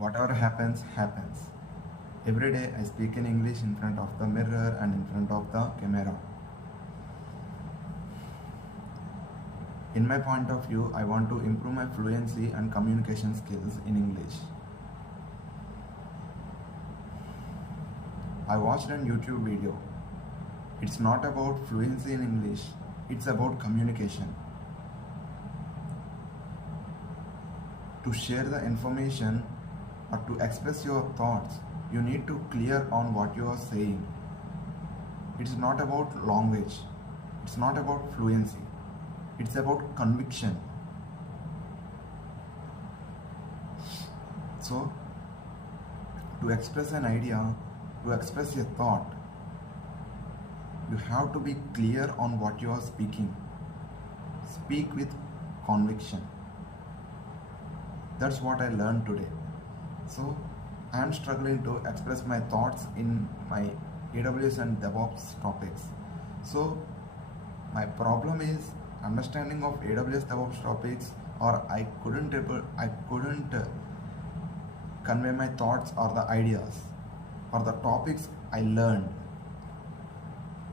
Whatever happens, happens. Every day I speak in English in front of the mirror and in front of the camera. In my point of view, I want to improve my fluency and communication skills in English. I watched a YouTube video. It's not about fluency in English, it's about communication. To share the information or to express your thoughts, you need to clear on what you are saying. It's not about language, it's not about fluency, it's about conviction. So, to express an idea, to express a thought, you have to be clear on what you are speaking. Speak with conviction. That's what I learned today. So I am struggling to express my thoughts in my AWS and DevOps topics. So my problem is understanding of AWS DevOps topics, or I couldn't convey my thoughts or the ideas or the topics I learned.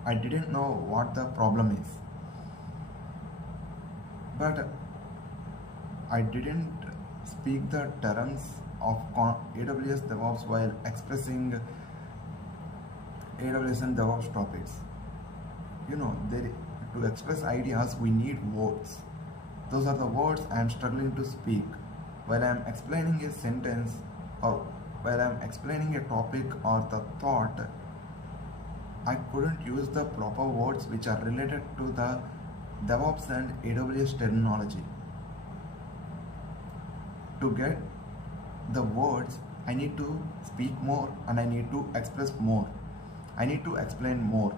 I didn't know what the problem is, but I didn't speak the terms of AWS DevOps while expressing AWS and DevOps topics. To express ideas, we need words. Those are the words I am struggling to speak while I am explaining a sentence, or while I am explaining a topic or the thought. I couldn't use the proper words which are related to the DevOps and AWS terminology. To get the words, I need to speak more and I need to express more. I need to explain more.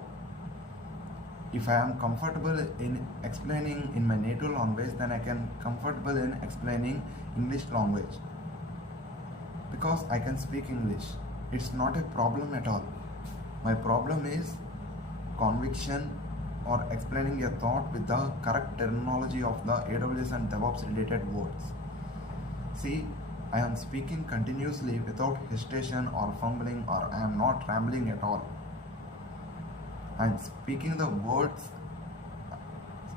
If I am comfortable in explaining in my native language, then I can comfortable in explaining English language, because I can speak English. It's not a problem at all. My problem is conviction, or explaining a thought with the correct terminology of the AWS and DevOps related words. See, I am speaking continuously without hesitation or fumbling, or I am not rambling at all. I am speaking the words.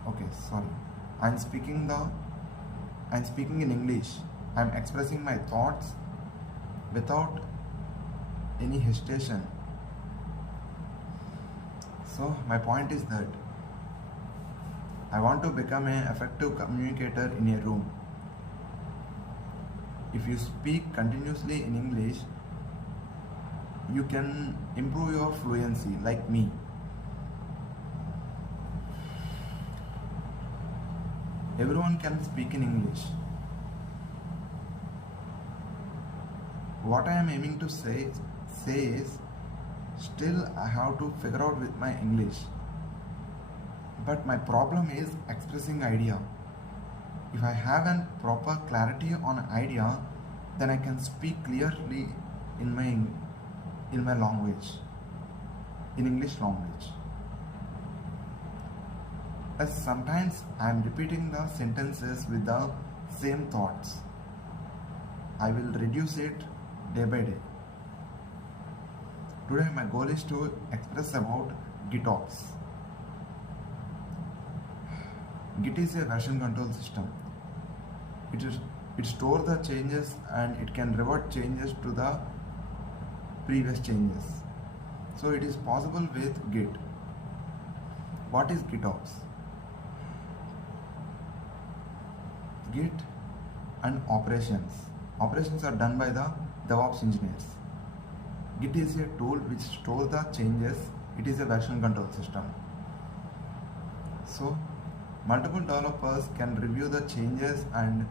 I am speaking in English. I am expressing my thoughts without any hesitation. So my point is that I want to become an effective communicator in a room. If you speak continuously in English, you can improve your fluency like me. Everyone can speak in English. What I am aiming to say is, still I have to figure out with my English. But my problem is expressing idea. If I have a proper clarity on idea, then I can speak clearly in my language, in English language. As sometimes I am repeating the sentences with the same thoughts. I will reduce it day by day. Today my goal is to express about GitOps. Git is a version control system. It stores the changes and it can revert changes to the previous changes. So it is possible with Git. What is GitOps? Git and operations. Operations are done by the DevOps engineers. Git is a tool which stores the changes. It is a version control system. So multiple developers can review the changes and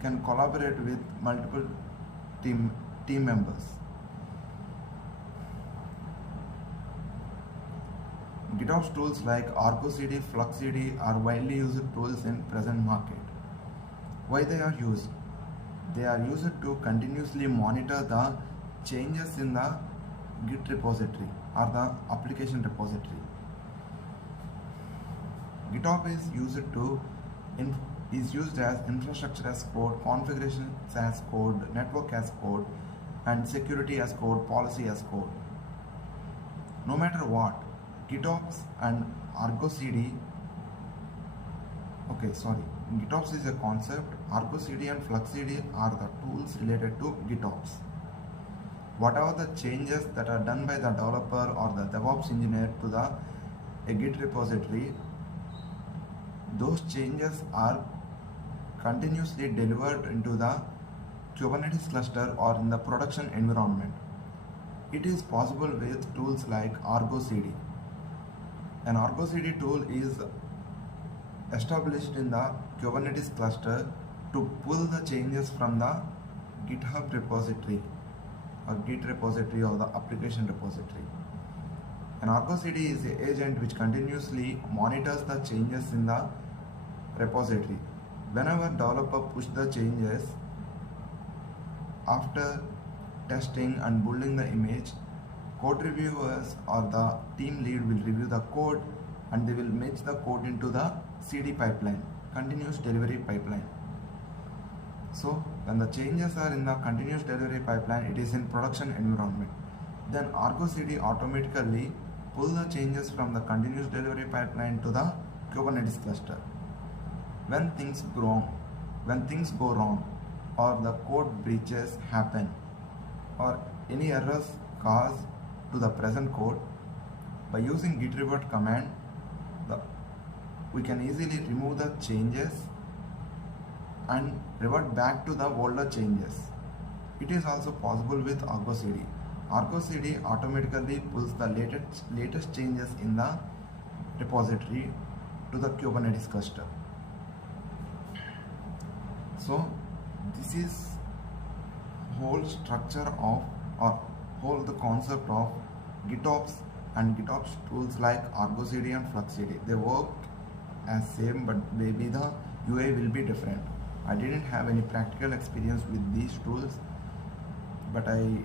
can collaborate with multiple team members. GitOps tools like Argo CD, Flux CD are widely used tools in present market. Why they are used? They are used to continuously monitor the changes in the Git repository or the application repository. GitOps is used to is used as infrastructure as code, configuration as code, network as code, and security as code, policy as code. No matter what, GitOps and Argo CD, GitOps is a concept, Argo CD and Flux CD are the tools related to GitOps. Whatever the changes that are done by the developer or the DevOps engineer to a Git repository, those changes are continuously delivered into the Kubernetes cluster or in the production environment. It is possible with tools like Argo CD. An Argo CD tool is established in the Kubernetes cluster to pull the changes from the GitHub repository or Git repository or the application repository. An Argo CD is the agent which continuously monitors the changes in the repository. Whenever developer push the changes, after testing and building the image, code reviewers or the team lead will review the code and they will match the code into the CD pipeline, continuous delivery pipeline. So when the changes are in the continuous delivery pipeline, it is in production environment. Then Argo CD automatically pull the changes from the continuous delivery pipeline to the Kubernetes cluster. When things go wrong, or the code breaches happen, or any errors caused to the present code, by using git revert command, we can easily remove the changes and revert back to the older changes. It is also possible with Argo CD. Argo CD automatically pulls the latest changes in the repository to the Kubernetes cluster. So this is whole structure of or whole the concept of GitOps and GitOps tools like Argo CD and Flux CD. They work as same, but maybe the UI will be different. I didn't have any practical experience with these tools, but I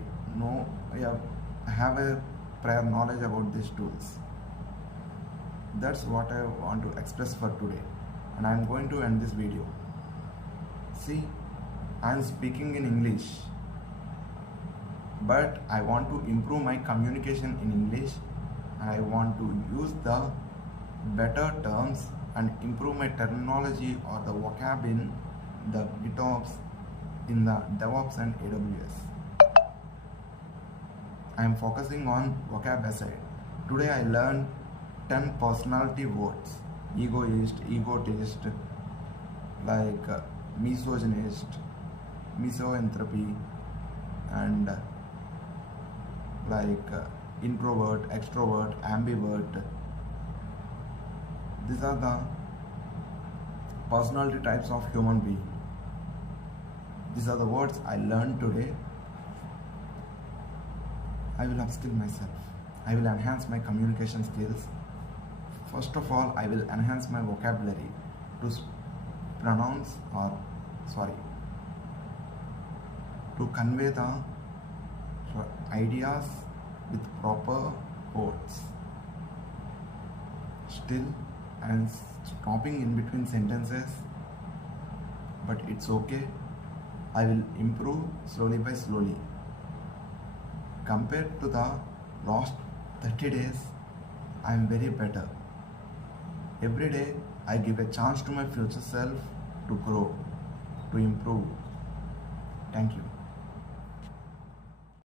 have a prior knowledge about these tools. That's what I want to express for today, and I'm going to end this video. See, I'm speaking in English, but I want to improve my communication in English. I want to use the better terms and improve my terminology or the vocab in the GitOps, in the DevOps and AWS. I am focusing on vocab aside. Today I learned 10 personality words: egoist, egotist, like misogynist, misanthropy, and like introvert, extrovert, ambivert. These are the personality types of human being. These are the words I learned today. I will upskill myself. I will enhance my communication skills. First of all, I will enhance my vocabulary to to convey the ideas with proper words. Still, I am stopping in between sentences, but it's okay. I will improve slowly by slowly. Compared to the last 30 days, I am very better. Every day, I give a chance to my future self to grow, to improve. Thank you.